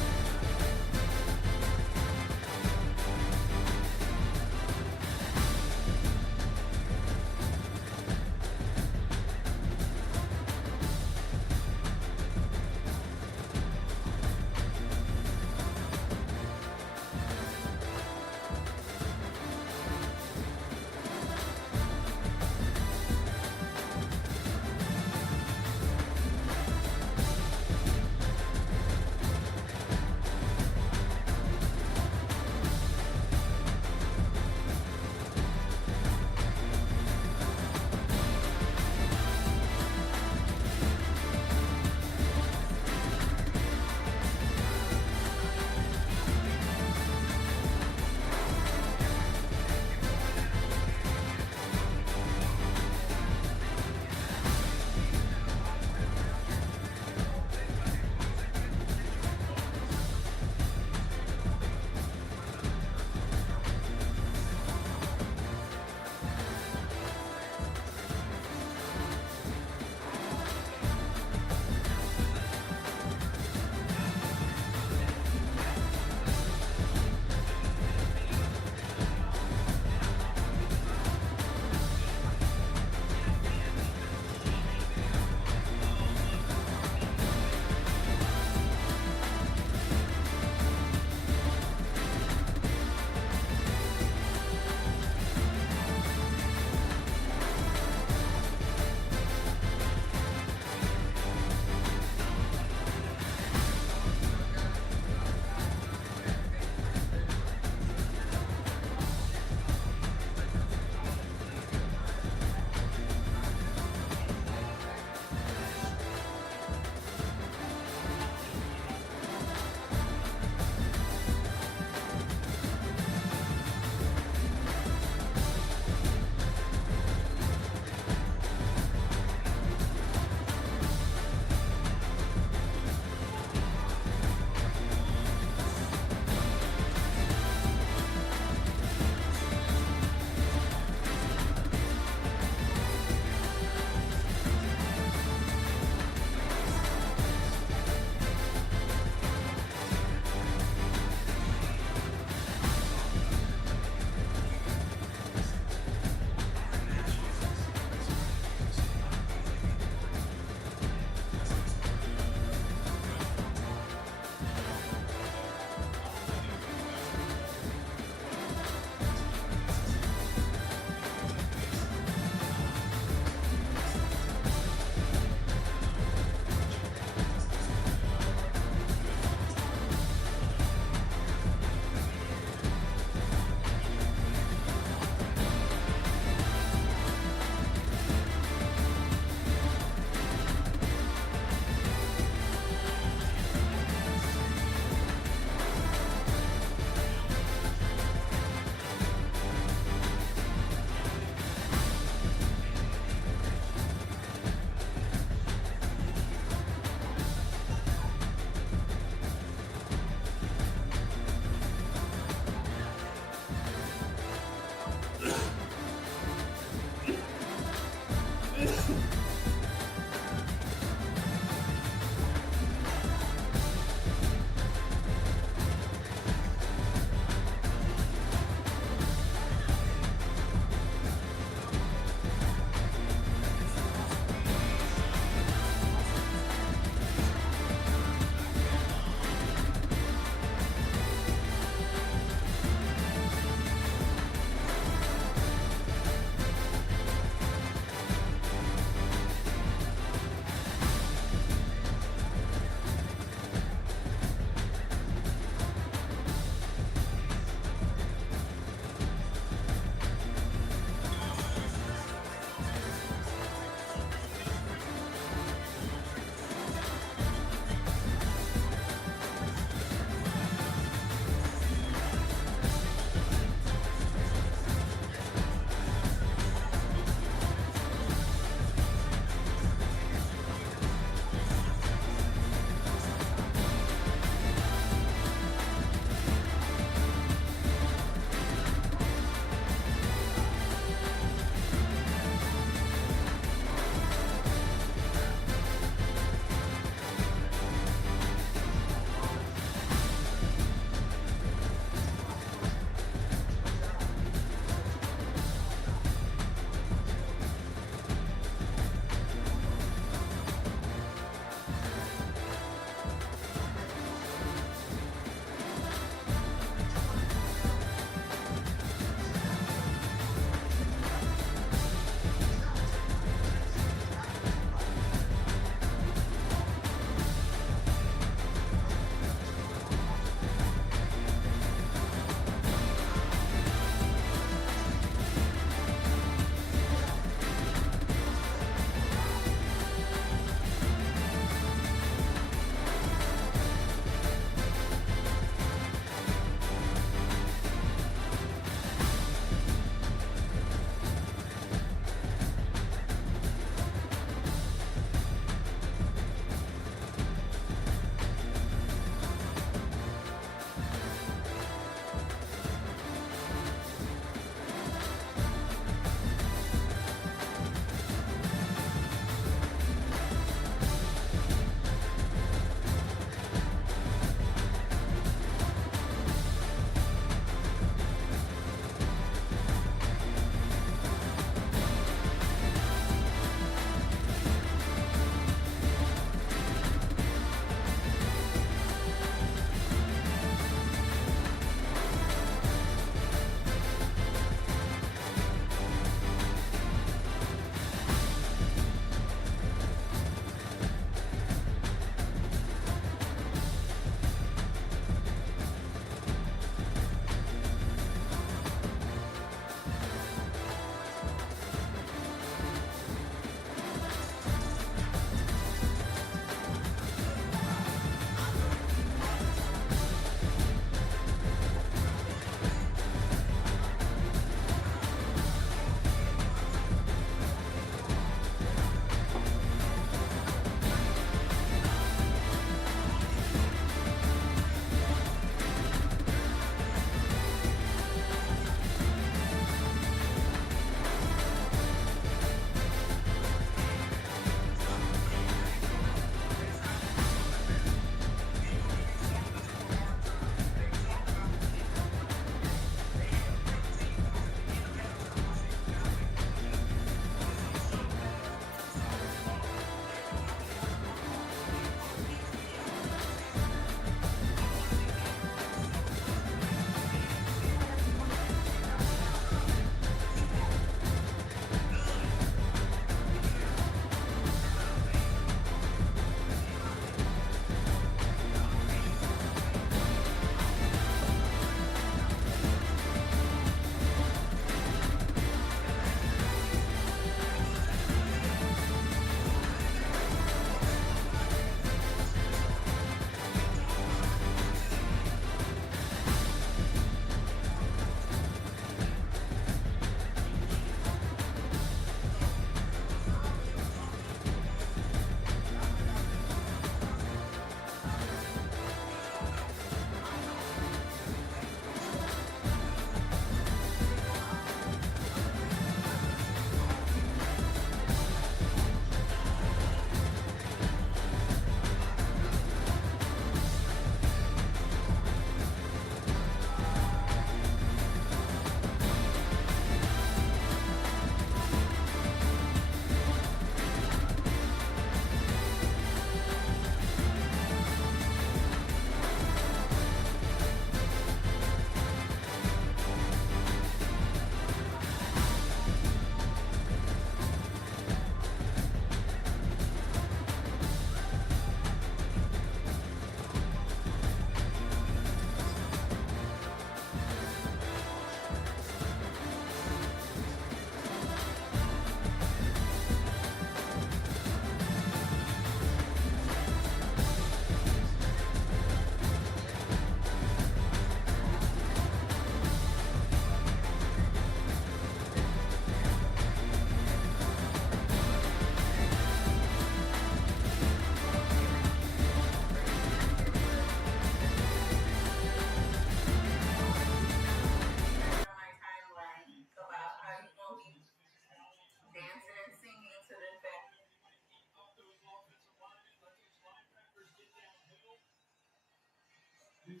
Yes,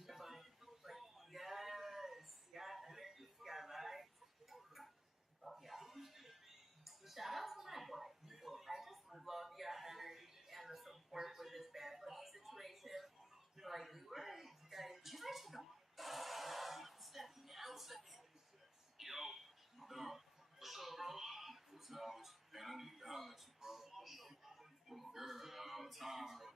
you got energy, you got life. Oh, yeah. Shout out to my boy. I just love your energy and the support with this Bad Bunny situation. Like, we were, guys, you guys should know. Yo, what's up, bro? What's up? Man, I need to holler at you, bro. Your girl, time, bro.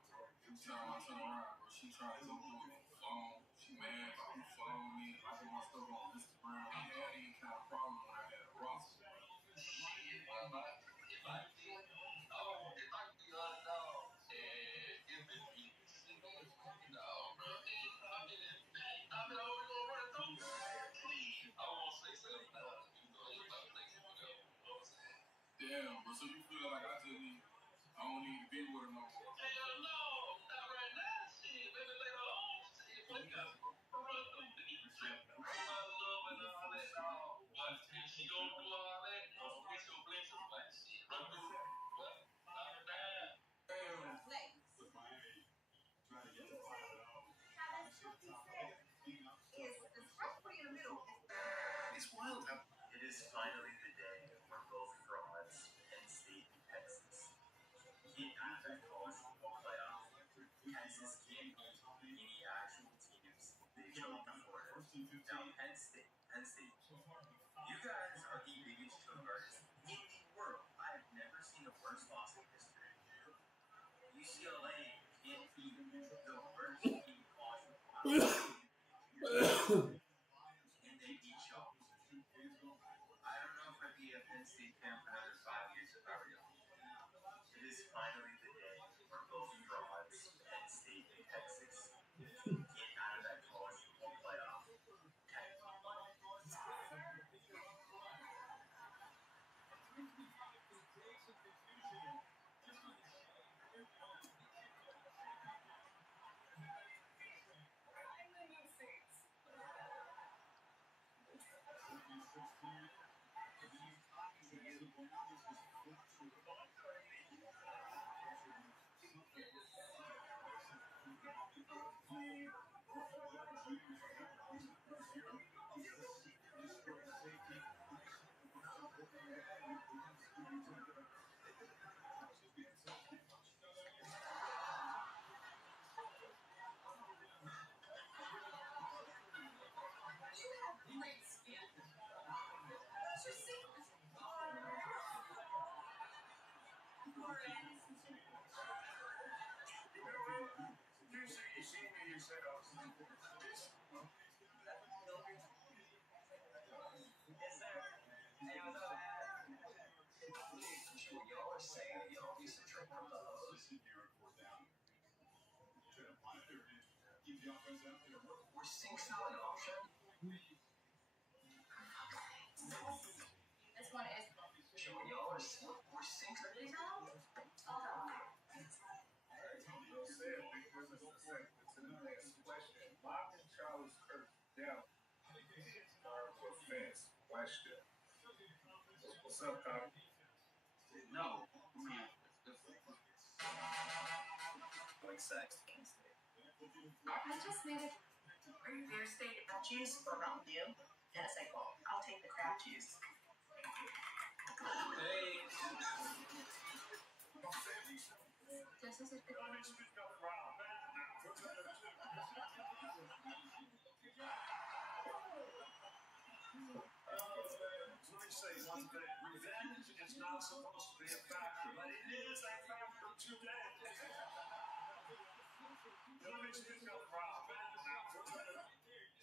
Every time I turn around, bro, she tries to do it on the phone. She mad about the phone me, liking my stuff on Instagram. I had any kind of problem when I had a roster. Damn, bro, so you feel like I don't need to be with her no more? Hell no, not right now. Shit, maybe later on. Shit, but you got to run through the trip. Love and all that. But if she don't do all that, get your blessings, but shit, run through it. But, damn. It's wild how it is finally the day where both frauds, Penn State and Texas, get out of that college football playoff. Texas can't beat any actual teams they showed before. Now, Penn State, you guys are the biggest choke artists in the world. I've never seen a worse loss in history. UCLA can't beat the worst team in college football. And they beat y'all. I don't know if I'd be a Penn State fan for another 5 years if I were you. It is finally the day where both frauds, Penn State and Texas, get out of that college football playoff. You see me, you said I was yes, sir. Hey, what's up, man? Y'all are saying y'all need some drink from the hose. We're 6 now an option. This one is. Y'all are we're 6 now. Question. What's up, Tom? No, man. Like sex. I just made it. Are you there, state juice or Mountain Dew? Yes, I will. I'll take the crab juice. Hey. This is a good one. Let me say one thing. Revenge is not supposed to be a factor, but it is a factor today. Let me speak up, Rob. Just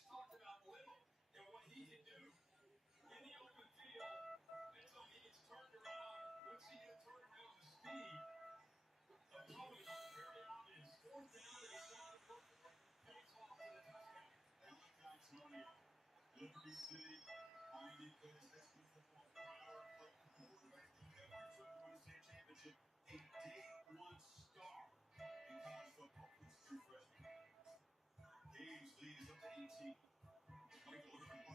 talked about Will and what he can do in the open field until he gets turned around. Once he gets turned around, the speed of Kobe is very obvious. 4th down, and he's got it perfect. Pays off for the touchdown. Antonio, Liberty City, Miami, Texas football, 1 hour play, quarterback, every football state championship, a day 1 star in college football. It's true freshman. Games lead is up to 18. Michael Wilson.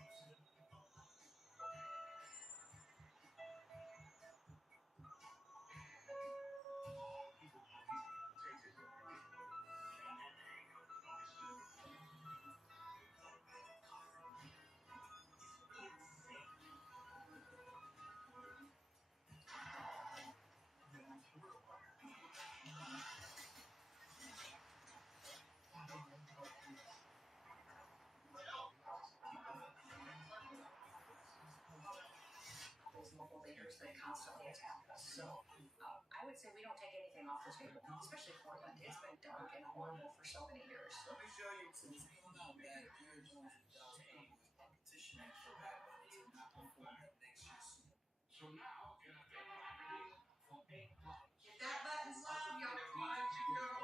say we don't take anything off the table, especially Portland. It's been dark and horrible for so many years. Let me show you. So it's coming out that Jerry Jones and Josh Allen are petitioning for Bad Bunny to not perform at next year's Super Bowl. So now, get a big property for $8. If that button's loud, y'all are fine to go.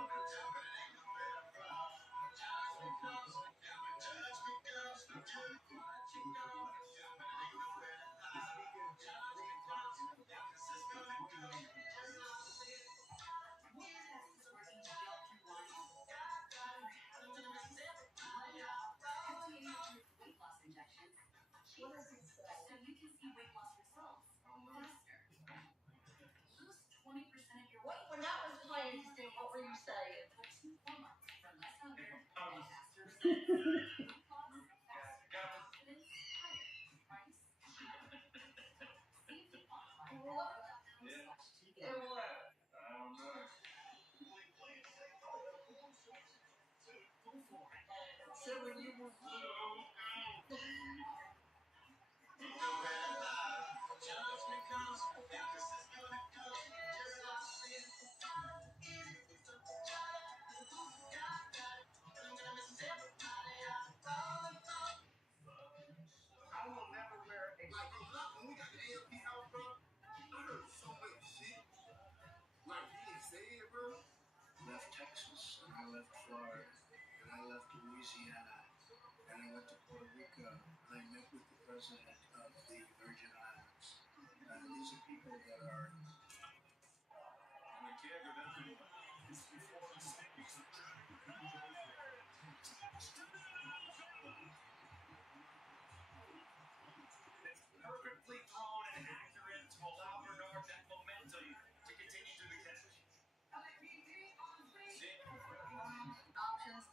When that was playing, what were you saying? So when you were I will never wear a like when we got the AFP house, bro. I heard so much shit. Like he didn't say it, bro. Left Texas and I left Florida and I left Louisiana and I went to Puerto Rico and I met with the president of the Virgin Islands. These are people that are. Perfectly thrown and accurate to allow Bernard that momentum to continue to the catch. options.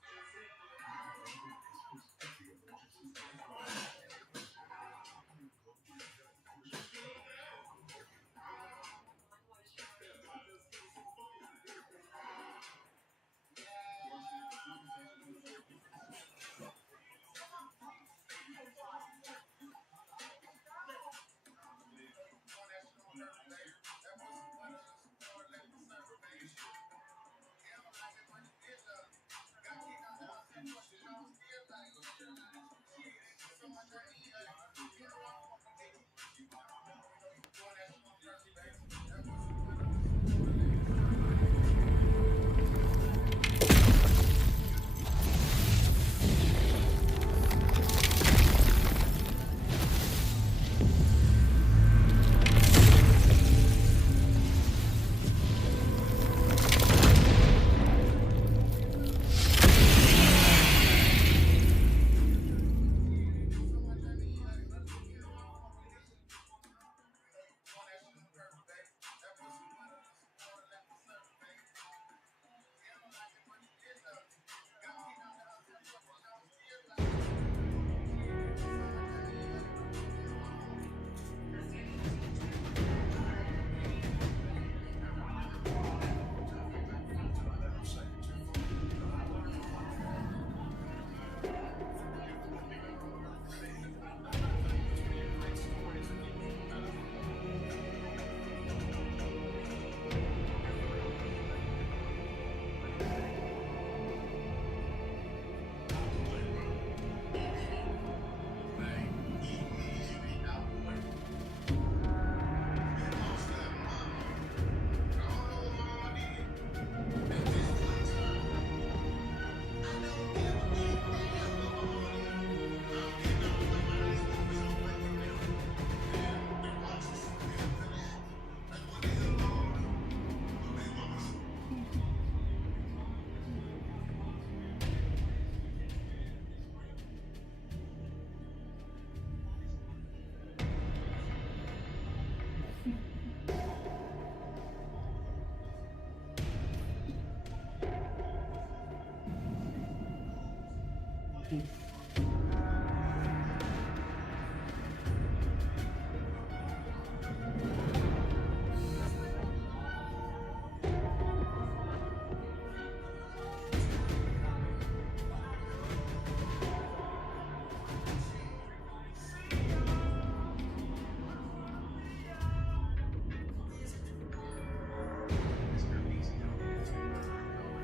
Hmm.